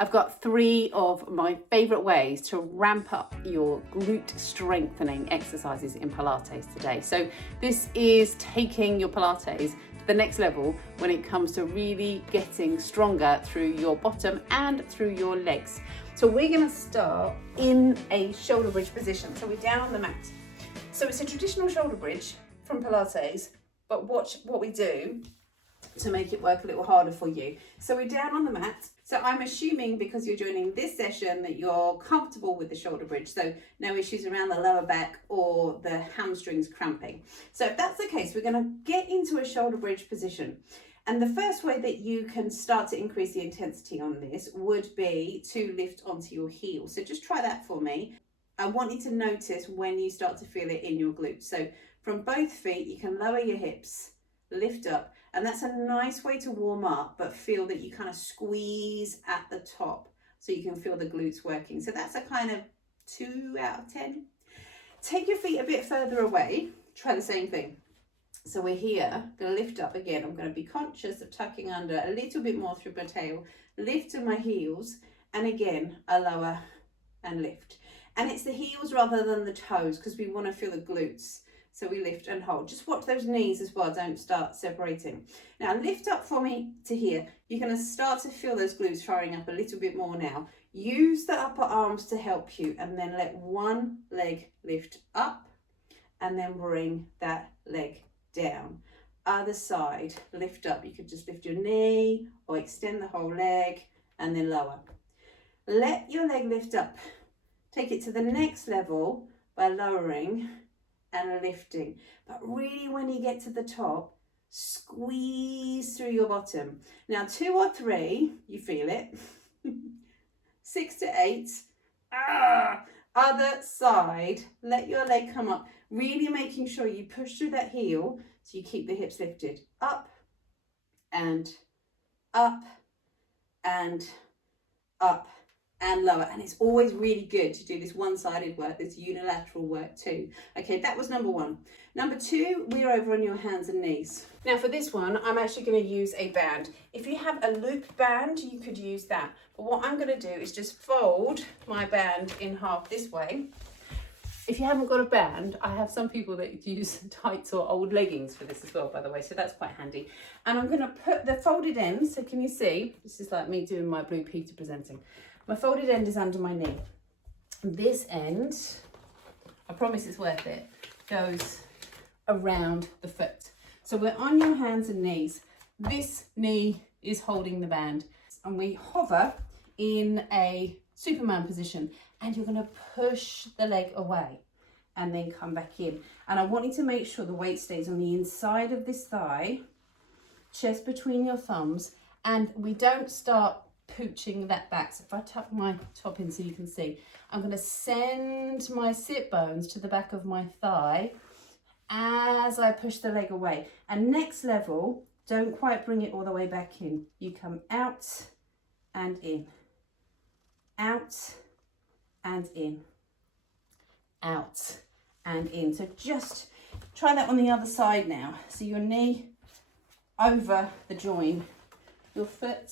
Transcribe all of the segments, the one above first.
I've got 3 of my favourite ways to ramp up your glute strengthening exercises in Pilates today. So this is taking your Pilates to the next level when it comes to really getting stronger through your bottom and through your legs. So we're going to start in a shoulder bridge position. So we're down on the mat. So it's a traditional shoulder bridge from Pilates, but watch what we do to make it work a little harder for you. So we're down on the mat. So I'm assuming because you're joining this session that you're comfortable with the shoulder bridge. So no issues around the lower back or the hamstrings cramping. So if that's the case, we're going to get into a shoulder bridge position. And the first way that you can start to increase the intensity on this would be to lift onto your heels. So just try that for me. I want you to notice when you start to feel it in your glutes. So from both feet, you can lower your hips, lift up, and that's a nice way to warm up, but feel that you kind of squeeze at the top so you can feel the glutes working. So that's a kind of 2 out of 10. Take your feet a bit further away. Try the same thing. So we're here, going to lift up again. I'm going to be conscious of tucking under a little bit more through my tail, lift to my heels, and again, a lower and lift. And it's the heels rather than the toes because we want to feel the glutes. So we lift and hold. Just watch those knees as well, don't start separating. Now lift up for me to here. You're going to start to feel those glutes firing up a little bit more now. Use the upper arms to help you and then let one leg lift up and then bring that leg down. Other side, lift up. You could just lift your knee or extend the whole leg and then lower. Let your leg lift up. Take it to the next level by lowering and lifting, but really when you get to the top, squeeze through your bottom. Now 2 or 3, you feel it. 6 to 8, other side, let your leg come up, really making sure you push through that heel so you keep the hips lifted, up and up and up and lower. And it's always really good to do this one-sided work, this unilateral work too. Okay, that was number 1. Number 2, we're over on your hands and knees. Now for this one, I'm actually going to use a band. If you have a loop band, you could use that. But what I'm going to do is just fold my band in half this way. If you haven't got a band, I have some people that use tights or old leggings for this as well, by the way, so that's quite handy. And I'm going to put the folded end, so can you see? This is like me doing my Blue Peter presenting. My folded end is under my knee. This end, I promise it's worth it, goes around the foot. So we're on your hands and knees. This knee is holding the band. And we hover in a Superman position. And you're going to push the leg away and then come back in. And I want you to make sure the weight stays on the inside of this thigh, chest between your thumbs, and we don't start pooching that back. So if I tuck my top in so you can see, I'm going to send my sit bones to the back of my thigh as I push the leg away. And next level, don't quite bring it all the way back in. You come out and in, out and in, out and in. So just try that on the other side now. So your knee over the join, your foot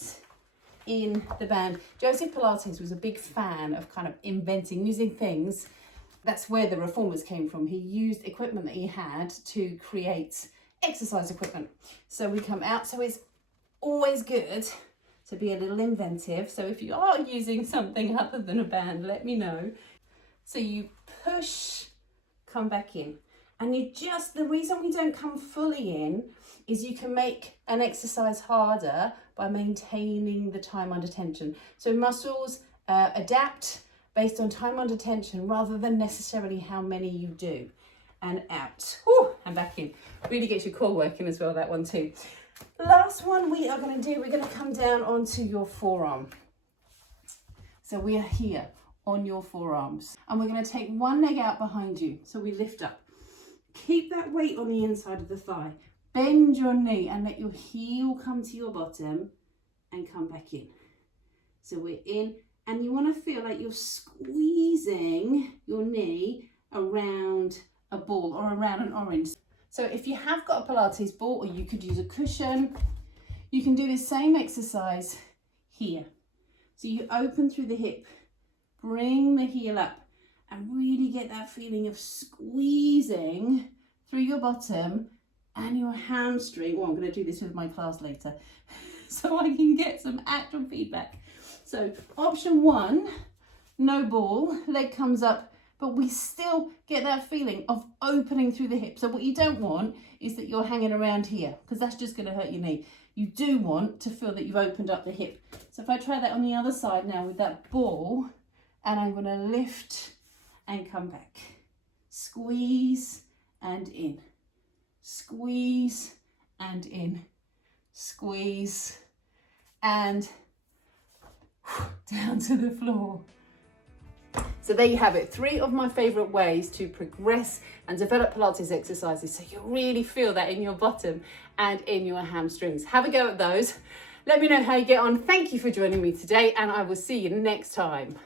in the band. Joseph Pilates was a big fan of kind of inventing, using things. That's where the reformers came from. He used equipment that he had to create exercise equipment. So we come out. So it's always good to be a little inventive. So if you are using something other than a band, let me know. So you push, come back in. And you just, the reason we don't come fully in is you can make an exercise harder by maintaining the time under tension. So muscles adapt based on time under tension rather than necessarily how many you do. And out, whew, and back in. Really gets your core working as well, that one too. Last one we are going to do, we're going to come down onto your forearm. So we are here on your forearms and we're going to take one leg out behind you. So we lift up. Keep that weight on the inside of the thigh. Bend your knee and let your heel come to your bottom and come back in. So we're in and you want to feel like you're squeezing your knee around a ball or around an orange. So if you have got a Pilates ball or you could use a cushion, you can do the same exercise here. So you open through the hip, bring the heel up, and really get that feeling of squeezing through your bottom and your hamstring. Oh, I'm going to do this with my class later so I can get some actual feedback. So option 1, no ball, leg comes up, but we still get that feeling of opening through the hip. So what you don't want is that you're hanging around here, because that's just going to hurt your knee. You do want to feel that you've opened up the hip. So if I try that on the other side now with that ball, and I'm going to lift and come back. Squeeze and in. Squeeze and in. Squeeze and down to the floor. So there you have it, 3 of my favourite ways to progress and develop Pilates exercises so you really feel that in your bottom and in your hamstrings. Have a go at those. Let me know how you get on. Thank you for joining me today, and I will see you next time.